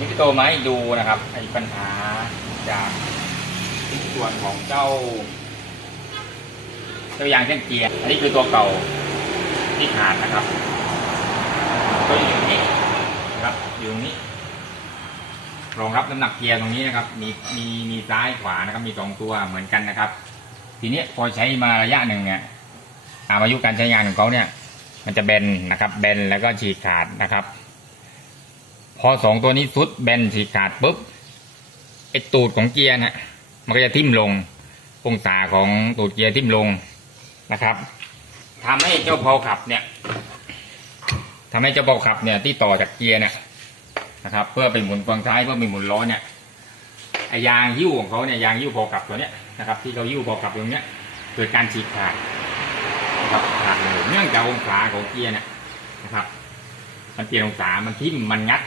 นี่พี่โตมาให้ดูนะครับไอ้ปัญหาจากส่วนของเจ้า เจ้ายางเส้นเกียร์อันนี้คือตัวเก่าที่ขาดนะครับตัวอยู่นี้นะครับอยู่ตรงนี้รองรับน้ำหนักเกียร์ตรงนี้นะครับ มีมีมีซ้ายขวานะครับ มีสองตัวเหมือนกันนะครับ ทีนี้พอใช้มาระยะหนึ่งเนี่ยตามอายุการใช้งานของเขาเนี่ย มันจะเบนนะครับเบนแล้วก็ฉีกขาดนะครับ พอสองตัวนี้สุดเบนฉีกขาดปุ๊บไอตูดของเกียร์เนี่ยมันก็จะทิ่มลงองศาของตูดเกียร์ทิ่มลงนะครับทำให้เจ้าพาขับเนี่ยทำให้เจ้าพาขับเนี่ย ที่ต่อจากเกียร์เนี่ยนะครับ เพื่อไปหมุนฝั่งซ้ายเพื่อไปหมุนล้อเนี่ยไอยางยิ้วของเขาเนี่ยยางยิ้วพาขับตัวเนี้ยนะครับ ที่เขายิ้วพาขับตรงเนี้ยเกิดการฉีกขาดนะครับขาดเลยเนื่องจากองศาของเกียร์เนี่ยนะครับ มันเปลี่ยนองศามันทิ่มมันงัด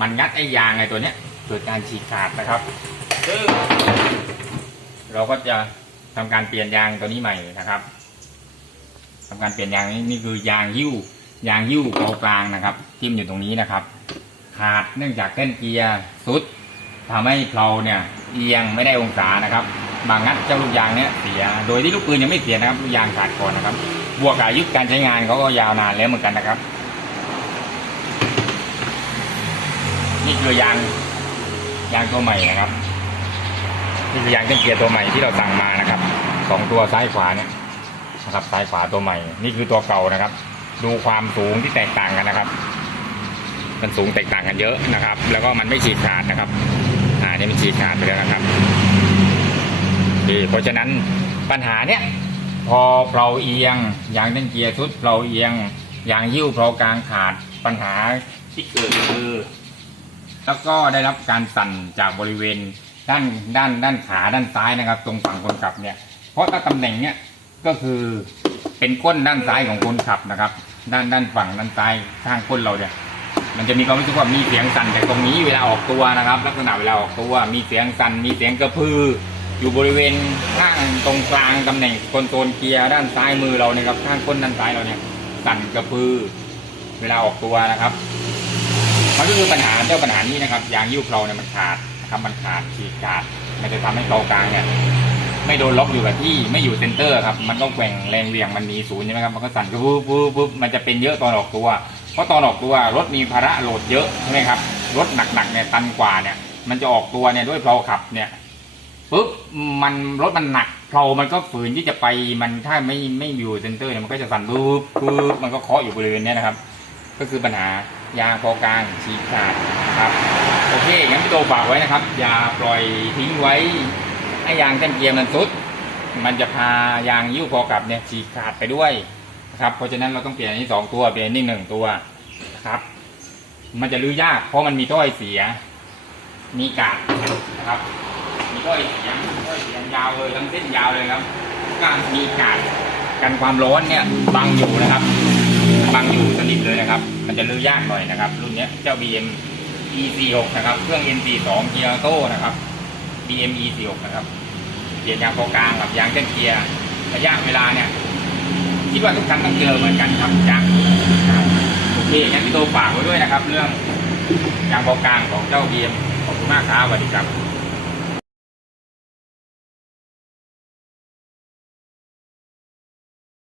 มันงัดไอ้ยางไอ้ตัวเนี้ยเกิดการฉีกขาดนะครับซึ่งเราก็จะทำการเปลี่ยนยางตัวนี้ใหม่นะครับทำการเปลี่ยนยางนี้นี่คือยางยิ้วยางยิ้วเกากลางนะครับทิ่มอยู่ตรงนี้นะครับ ขาดเนื่องจากเส้นเกียร์สุดทำให้เพลาเนี่ยเอียงไม่ได้องศานะครับ บางงัดเจ้าลูกยางเนี้ยเสีย โดยที่ลูกปืนยังไม่เสียนะครับลูกยางขาดก่อนนะครับ บวกกับอายุการใช้งานเขาก็ยาวนานแล้วเหมือนกันนะครับ นี่คือยางยางตัวใหม่นะครับนี่คือยางเครื่องเกียร์ตัวใหม่ที่เราสั่งมานะครับสองตัวซ้ายขวาเนี่ยนะครับซ้ายขวาตัวใหม่ นี่คือตัวเก่านะครับ ดูความสูงที่แตกต่างกันนะครับ มันสูงแตกต่างกันเยอะนะครับ แล้วก็มันไม่ฉีกขาดนะครับ อ่านี่มันฉีกขาดไปแล้วนะครับดีเพราะฉะนั้นปัญหาเนี้ยพอเพลาเอียงยางเครื่องเกียร์ชุดเพลาเอียงยางยิ้วเพลากลางขาดปัญหาที่เกิดคือ แล้วก็ได้รับการสั่นจากบริเวณด้านด้านด้านขาด้านซ้ายนะครับ ตรงฝั่งคนขับเนี่ย เพราะถ้าตำแหน่งเนี้ยก็คือเป็นก้นด้านซ้ายของคนขับนะครับ ด้านด้านฝั่งด้านซ้ายข้างก้นเราเนี่ย มันจะมีความรู้สึกว่ามีเสียงสั่นจากตรงนี้เวลาออกตัวนะครับ ลักษณะเวลาออกตัวมีเสียงสั่นมีเสียงกระพือ อยู่บริเวณข้างตรงกลางตำแหน่งคอนโซลเกียร์ด้านซ้ายมือเราเนี่ยครับข้างก้นด้านซ้ายเราเนี่ยสั่นกระพือ เวลาออกตัวนะครับ มันก็คือปัญหาเจ้าปัญหานี้นะครับ ยางยิ้วเพลาเนี่ยมันขาดนะครับมันขาดฉีกขาดมันจะทำให้เพลากลางเนี่ยไม่โดนล็อกอยู่กับที่ไม่อยู่เซนเตอร์ครับมันก็แกว่งแรงเหวี่ยงมันมีศูนย์ใช่ไหมครับมันก็สั่นก็ปุ๊บปุ๊บปุ๊บมันจะเป็นเยอะตอนออกตัว เพราะตอนออกตัวรถมีภาระโหลดเยอะใช่ไหมครับรถหนักๆเนี่ยตันกว่าเนี่ย มันจะออกตัวเนี่ยด้วยเพลาขับเนี่ยปุ๊บมันรถมันหนักเพลามันก็ฝืนที่จะไปมันถ้าไม่ไม่อยู่เซนเตอร์เนี่ยมันก็จะสั่นปุ๊บปุ๊บมันก็เคาะอยู่บริเวณเนี้ยนะครับ ก็คือปัญหา ยางพอกลางฉีกขาดครับโอเคงั้นพี่โตฝากไว้นะครับ อย่าปล่อยทิ้งไว้ให้ยางเส้นเกียร์มันสุด มันจะพายางยิ้วพอกลับเนี่ยฉีกขาดไปด้วยนะครับเพราะฉะนั้นเราต้องเปลี่ยนอันนี้สองตัวเปลี่ยนนี่หนึ่งตัวนะครับ มันจะรื้อยากเพราะมันมีถ้อยเสีย มีกาดนะครับ มีถ้อยเสียถ้อยเสียยาวเลยทั้งเส้นยาวเลยครับก็มีกาดกันความร้อนเนี่ยบังอยู่นะครับ บังอยู่สนิทเลยนะครับ มันจะลื้อยากหน่อยนะครับ รุ่นนี้เจ้า BM E46 นะครับ เครื่อง N42 เกียร์โต้นะครับ BM E46 นะครับเปลี่ยนยางโปรกลางกับยางเส้นเกียร์ระยะเวลาเนี่ยคิดว่าทุกครั้งต้องเจอเหมือนกันครับยางโอเคงั้นพี่โตฝากไว้ด้วยนะครับ เรื่องยางโปรกลางของเจ้า BM ขอบคุณมากครับสวัสดีครับ